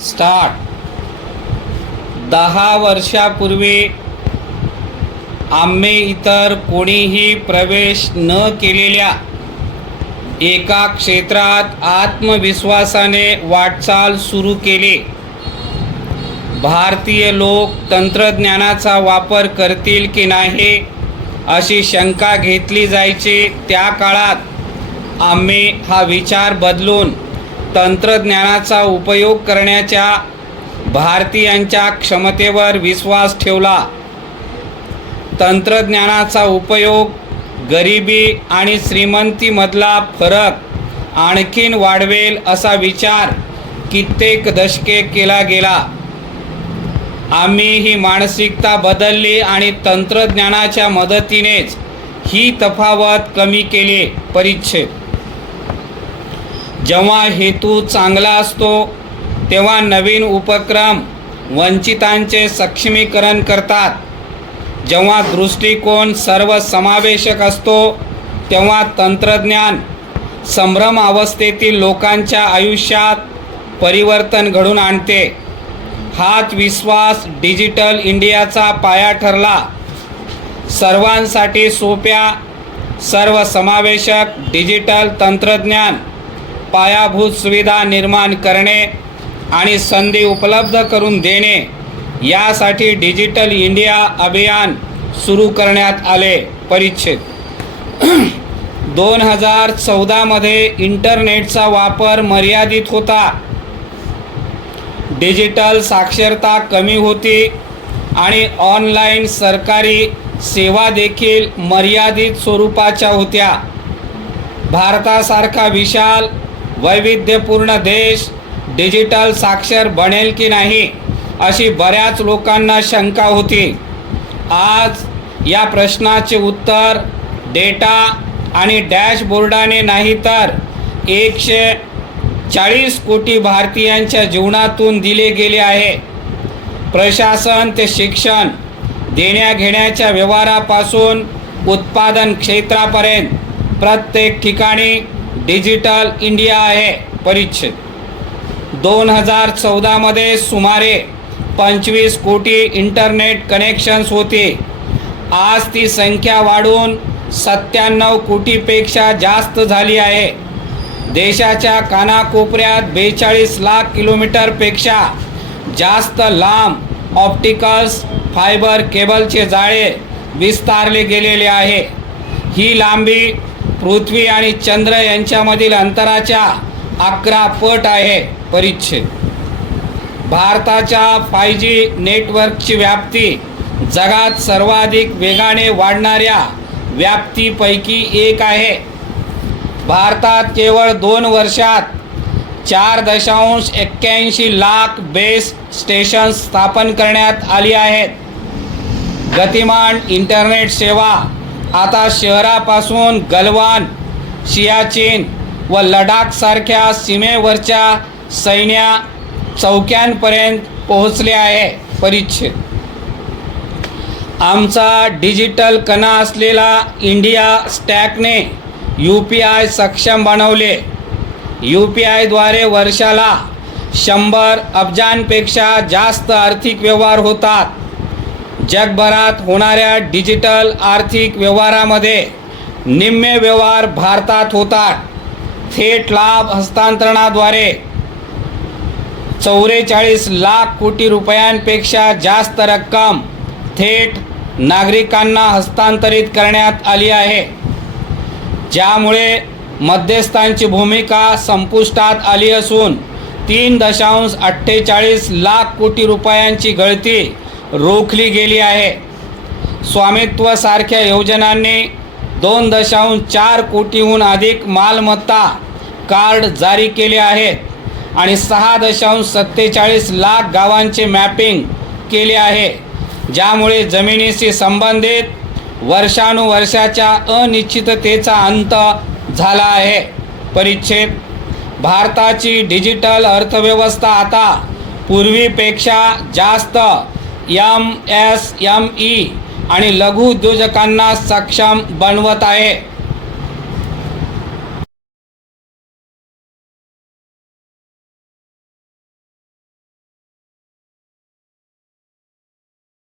Start 10 वर्षापूर्वी आम्ही इतर कोणीही प्रवेश न केलेल्या एका क्षेत्रात आत्मविश्वासाने वाटचाल सुरू केली. भारतीय लोक तंत्रज्ञानाचा वापर करतील की नाही अशी शंका घेतली जायची. त्या काळात आम्ही हा विचार बदलून तंत्रज्ञानाचा उपयोग करण्याच्या भारतीयांच्या क्षमतेवर विश्वास ठेवला. तंत्रज्ञानाचा उपयोग गरिबी आणि श्रीमंतीमधला फरक आणखीन वाढवेल असा विचार कित्येक दशके केला गेला. आम्ही ही मानसिकता बदलली आणि तंत्रज्ञानाच्या मदतीनेच ही तफावत कमी केली. परिच्छेद जेव्हा हेतू चांगला असतो तेव्हा नवीन उपक्रम वंचितांचे सक्षमीकरण करतात. जेव्हा दृष्टिकोन सर्वसमावेशक असतो तेव्हा तंत्रज्ञान संभ्रम अवस्थेतील लोकांच्या आयुष्यात परिवर्तन घडवून आणते. हाच विश्वास डिजिटल इंडियाचा पाया ठरला. सर्वांसाठी सोप्या सर्वसमावेशक डिजिटल तंत्रज्ञान, पायाभूत सुविधा निर्माण करणे आणि संधी उपलब्ध करून देणे यासाठी डिजिटल इंडिया अभियान सुरू करण्यात आले. परिच्छेद 2014 मध्ये इंटरनेटचा वापर मर्यादित होता. डिजिटल साक्षरता कमी होती आणि ऑनलाईन सरकारी सेवा देखील मर्यादित स्वरूपाच्या होत्या. भारतासारखा विशाल वैविध्यपूर्ण देश डिजिटल साक्षर बनेल की नाही अशी बऱ्याच लोकांना शंका होती. आज या प्रश्नाचे उत्तर डेटा आणि डॅशबोर्डाने नाही तर 140 कोटी भारतीयांच्या जीवनातून दिले गेले आहे. प्रशासन ते शिक्षण, देण्याघेण्याच्या व्यवहारापासून उत्पादन क्षेत्रापर्यंत प्रत्येक ठिकाणी डिजिटल इंडिया आहे. परिच्छेद 2014 मध्ये सुमारे 25 कोटी इंटरनेट कनेक्शन्स होते. आज ती संख्या वाढून 97 कोटीपेक्षा जास्त झाली आहे. देशाच्या कानाकोपऱ्यात 42 लाख किलोमीटरपेक्षा जास्त लांब ऑप्टिकल्स फायबर केबलचे जाळे विस्तारले गेलेले आहे. ही लांबी पृथ्वी आणि चंद्र यांच्यामधील अंतराच्या 11 पट आहे. परिच्छेद भारताच्या 5G नेटवर्कची व्याप्ती जगात सर्वाधिक वेगाने वाढणाऱ्या व्याप्तीपैकी एक आहे. भारतात केवळ 2 वर्षात 4.81 लाख बेस स्टेशन्स स्थापन करण्यात आली आहेत. गतिमान इंटरनेट सेवा आता शहरापासून गलवान, सियाचीन व लडाखसारख्या सीमेवरच्या सैन्य चौक्यांपर्यंत पोहोचले आहे. परिच्छेद आमचा डिजिटल कणा असलेला इंडिया स्टॅकने UPI सक्षम बनवले. UPIद्वारे वर्षाला 100 अब्जांपेक्षा जास्त आर्थिक व्यवहार होतात. जगभरात होणाऱ्या डिजिटल आर्थिक व्यवहारामध्ये निम्मे व्यवहार भारतात होतात. थेट लाभ हस्तांतरणाद्वारे 44 लाख कोटी रुपयांपेक्षा जास्त रक्कम थेट नागरिकांना हस्तांतरित करण्यात आली आहे, ज्यामुळे मध्यस्थांची भूमिका संपुष्टात आली असून 3.48 लाख कोटी रुपयांची गळती रोखली गेली आहे. स्वामित्व सारख्या योजनांनी 2.4 कोटीहून अधिक मालमत्ता कार्ड जारी केले आहेत आणि 6.47 लाख गावांचे मॅपिंग केले आहे, ज्यामुळे जमिनीशी संबंधित वर्षानुवर्षाच्या अनिश्चिततेचा अंत झाला आहे. परिच्छेद भारताची डिजिटल अर्थव्यवस्था आता पूर्वीपेक्षा जास्त MSME आणि लघु उद्योजकांना सक्षम बनवत आहे.